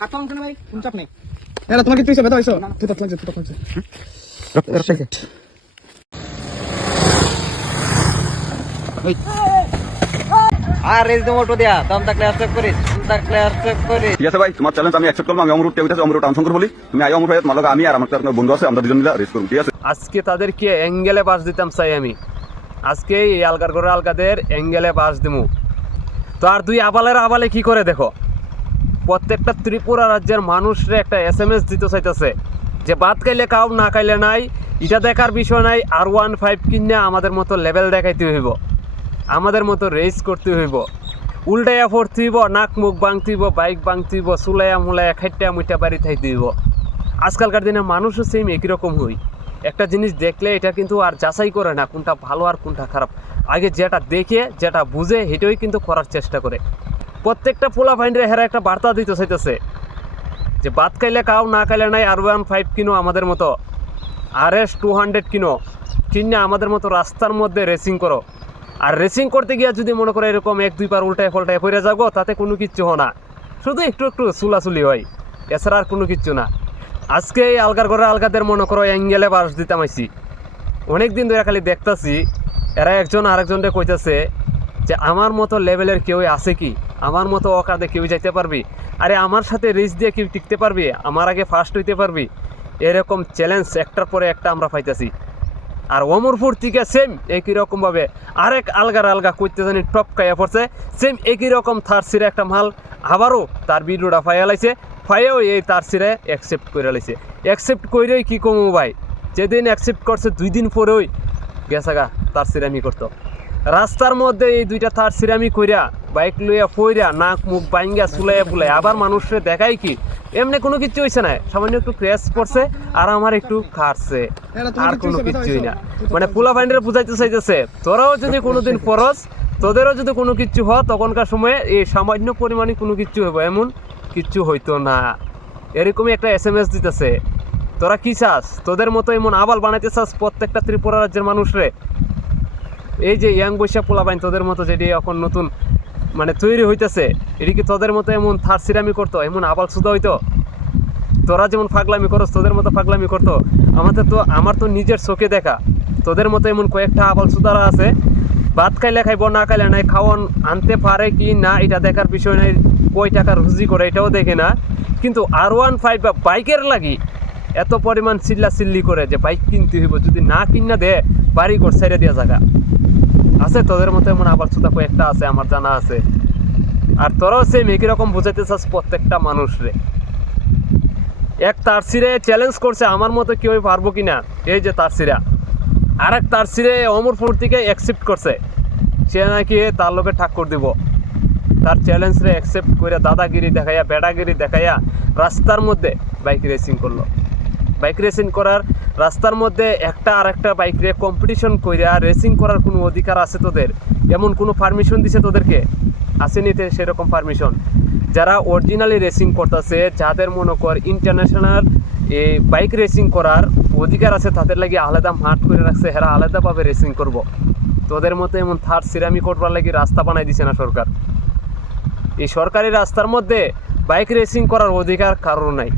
কাটতাম কেন ভাই, কোন চাপ নেই। এরা তোমার কি তুই ব্যথা হইছো? তুই তো লাগছে, তুই তো লাগছে। আর রেস দে মোটো দিয়া দম থাকলে অ্যাকসেপ্ট করিস, দম থাকলে অ্যাকসেপ্ট করিস। ঠিক আছে ভাই, তোমার চ্যালেঞ্জ আমি অ্যাকসেপ্ট করলাম। আমি অমরুট টেবিতে অমরুট আমশঙ্কর বলি, তুমি আই অমরুট তোমার লগে আমি আর আমার একটা বন্ধু আছে, আমরা দুজন মিলে রেস করব, ঠিক আছে? আজকে তাদেরকে অ্যাঙ্গেলে বাস দিতাম চাই আমি। আজকে এই আলগার করে আলগাদের অ্যাঙ্গেলে বাস দিমু। তো আর দুই আবালের আবালে কি করে দেখো, প্রত্যেকটা ত্রিপুরা রাজ্যের মানুষরে একটা SMS দিতে চাইতেছে যে ভাত খাইলে খাও, না খাইলে নাই, এটা দেখার বিষয় নাই। R15 কিনে আমাদের মতো লেভেল দেখাইতে হইব, আমাদের মতো রেস করতে হইব, উল্টাইয়া পড়তে হইব, নাক মুখ ভাঙতে হইব, বাইক ভাঙতে হইব, চুলাইয়া মুলাইয়া খাইটা মুইটা বাড়ি থাইতে হইব। আজকালকার দিনে মানুষও সেম একই রকম হই। একটা জিনিস দেখলে এটা কিন্তু আর যাচাই করে না কোনটা ভালো আর কোনটা খারাপ, আগে যেটা দেখে যেটা বুঝে সেটাই কিন্তু করার চেষ্টা করে। প্রত্যেকটা পোলা ফাইন্ডে হেরা একটা বার্তা দিতে চাইতেছে যে ভাত খাইলে খাও, না খাইলে নাই, R15 কিনো আমাদের মতো, RS 200 কিনো, কিনে আমাদের মতো রাস্তার মধ্যে রেসিং করো। আর রেসিং করতে গিয়ে যদি মনে করো এরকম এক দুইবার উল্টায় ফল্টায় পড়ে যাবো, তাতে কোনো কিচ্ছু হয় না, শুধু একটু একটু চুলাচুলি হয়, এছাড়া আর কোনো কিচ্ছু না। আজকে এই আলগার ঘরে আলগাদের মনে করো অ্যাঙ্গেলে বাস দিতাম আইছি। অনেক দিন ধরে খালি দেখতেছি এরা একজন আরেকজনকে কইতেছে যে আমার মতো লেভেলের কেউ আছে কি, আমার মতো অকাদে কেউ যাইতে পারবি, আরে আমার সাথে রেস দিয়ে কেউ টিকতে পারবি, আমার আগে ফার্স্ট হইতে পারবি, এরকম চ্যালেঞ্জ একটার পরে একটা আমরা পাইতেছি। আর অমরপুর থেকে সেম একই রকমভাবে আরেক আলগার আলগা করতে জানি টপ খাইয়া পড়ছে, সেম একই রকম থার সিরে একটা মাল আবারও তার ভিডিওটা ফাইয়া লাইছে, ফাইয়াও এই তার সিরে অ্যাকসেপ্ট করে লাইছে। অ্যাকসেপ্ট করেই কী কমু ভাই, যেদিন অ্যাকসেপ্ট করছে 2 দিন পরেই গেছাগা তার সিরামি করতো। রাস্তার মধ্যে এই দুইটা তার সিরামি কইরা বাইক লইয়া ফইরা নাক মুখ বাইঙ্গা চুলাইয়া বুলাই আবার মানুষের দেখাই কি এমনি কোনো কিছু হয়েছে না, সামান্য একটু ক্র্যাশ পড়ছে আর আমার একটু খাটছে, আর কোনো কিছুই না। মানে পোলা ফাইন্ডারে বুঝাইতে চাইতেছে তোরাও যদি কোনোদিন পরস, তোদেরও যদি কোনো কিছু হয় তখনকার সময়ে এই সামান্য পরিমাণে কোনো কিছু হইব, এমন কিচ্ছু হইতো না। এরকমই একটা SMS দিতেছে। তোরা কি চাস, তোদের মতো এমন আবাল বানাইতে চাস প্রত্যেকটা ত্রিপুরা রাজ্যের মানুষরে? এই যে ইয়াং বৈশা পোলাবাইন তোদের মতো যেটি এখন নতুন মানে তৈরি হইতেছে, এটি কি তোদের মতো এমন থার সিরামি করতো, এমন আবাল সুদা হইতো? তোরা যেমন ফাগলামি করস তোদের মতো ফাগলামি করতো? আমার তো নিজের চোখে দেখা তোদের মতো এমন কয়েকটা আবাল সুদারা আছে, ভাত খাইলে খাইব, না খাইলে নাই, খাওয়ান আনতে পারে কি না এটা দেখার বিষয় নাই, কয় টাকা রুজি করে এটাও দেখে না, কিন্তু R15 বা বাইকের লাগি এত পরিমাণ চিল্লি করে যে বাইক কিনতে হইব, যদি না কিনা দে বাড়ি ঘর ছেড়ে দেওয়া জায়গা আছে। তোদের মতো এমন আবার সুদা কয়েকটা আছে, আমার জানা আছে। আর তোরাও সেম একই রকম বুঝাইতে চাস প্রত্যেকটা মানুষরে। এক তারসিরে চ্যালেঞ্জ করছে আমার মতো কেউ পারবো কিনা, এই যে তারসিরা, আর এক তারসিরে অমরপুর থেকে অ্যাকসেপ্ট করছে, সে নাকি তার লোকে ঠাক্কর দিব। তার চ্যালেঞ্জরে অ্যাকসেপ্ট করে দাদাগিরি দেখাইয়া বেড়াগিরি দেখাইয়া রাস্তার মধ্যে বাইক রেসিং করলো। বাইক রেসিং করার রাস্তার মধ্যে একটা আর একটা বাইক রে কম্পিটিশন কইরা রেসিং করার কোনো অধিকার আছে তোদের? এমন কোনো পারমিশন দিছে তোদেরকে? আসেনি তো সেরকম পারমিশন। যারা অরিজিনালি রেসিং করতেছে, যাদের মনে কর ইন্টারন্যাশনাল এই বাইক রেসিং করার অধিকার আছে, তাদের লাগি আলাদা মাঠ করে রাখছে, এরা আলাদাভাবে রেসিং করব। তোদের মতো এমন থার সিরামি করবার লাগি রাস্তা বানাই দিছে না সরকার। এই সরকারি রাস্তার মধ্যে বাইক রেসিং করার অধিকার কারোর নাই।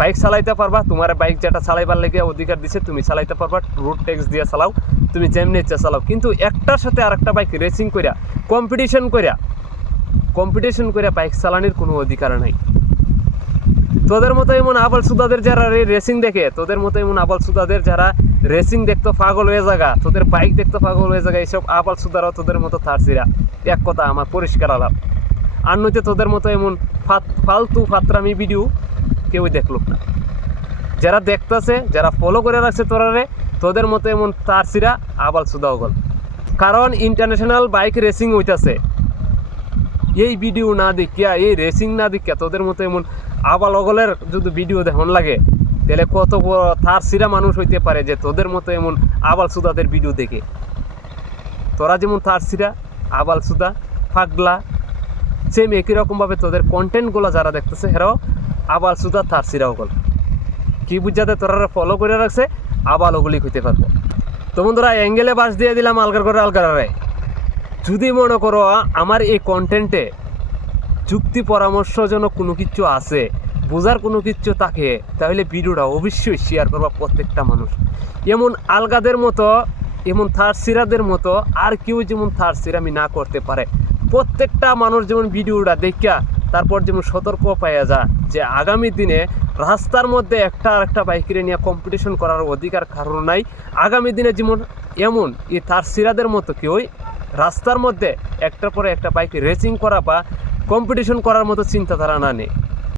বাইক চালাইতে পারবা, তোমার বাইক যেটা চালাইবার লেগে অধিকার দিছে তুমি চালাইতে পারবা, রোড ট্যাক্স দিয়ে চালাও, তুমি যেমনি ইচ্ছা চালাও, কিন্তু একটার সাথে আরেকটা বাইক রেসিং করিয়া কম্পিটিশন করিয়া বাইক চালানোর কোনো অধিকার নাই। তোদের মতো এমন আবাল সুদাদের যারা রেসিং দেখে, তোদের মতো এমন আবাল সুদাদের যারা রেসিং দেখতো পাগল হয়ে জায়গা, তোদের বাইক দেখতো পাগল হয়ে জায়গা, এইসব আবাল সুদারাও তোদের মতো থারছিরা। এক কথা আমার পরিষ্কার আলাপ। আর নইতে তোদের মতো এমন ফালতু ফাতরামি ভিডিও কেউ দেখল না। যারা দেখতেছে, যারা ফলো করে রাখছে তোরারে, তোদের মতো এমন তারসিরা আবাল সুদা ওগল। কারণ ইন্টারন্যাশনাল বাইক রেসিং হইতাছে, এই ভিডিও না দেখিয়া, এই রেসিং না দেখিয়া তোদের মতো এমন আবাল অগলের যদি ভিডিও দেখন লাগে, তাহলে কত বড় তারসিরা মানুষ হইতে পারে যে তোদের মতো এমন আবাল সুদাদের ভিডিও দেখে। তোরা যেমন তারসিরা আবাল সুদা ফাগলা, সেম একই রকমভাবে তোদের কন্টেন্টগুলো যারা দেখতেছে হেরাও আবাল সুদা থারসিরা ওগল। কি বুঝাতে তোরা ফলো করে রাখছে আবাল ওগুলি হইতে পারবো। তো বন্ধুরা অ্যাঙ্গেলে বাস দিয়ে দিলাম আলগার করে আলগারে। যদি মনে করো আমার এই কন্টেন্টে যুক্তি পরামর্শ যেন কোনো কিছু আছে, বোঝার কোনো কিছু থাকে, তাহলে ভিডিওটা অবশ্যই শেয়ার করবা প্রত্যেকটা মানুষ। এমন আলগাদের মতো, এমন থার্সিরাদের মতো আর কেউ যেমন থার্সিরামি না করতে পারে। প্রত্যেকটা মানুষ যেমন ভিডিওটা দেখা তারপর যেমন সতর্ক পাওয়া যায় যে আগামী দিনে রাস্তার মধ্যে একটা আর একটা বাইকের নিয়ে কম্পিটিশন করার অধিকার কারণ নাই। আগামী দিনে যেমন এমন এই থার্সিরাদের মতো কেউই রাস্তার মধ্যে একটার পরে একটা বাইক রেসিং করা বা কম্পিটিশন করার মতো চিন্তাধারা না নেই।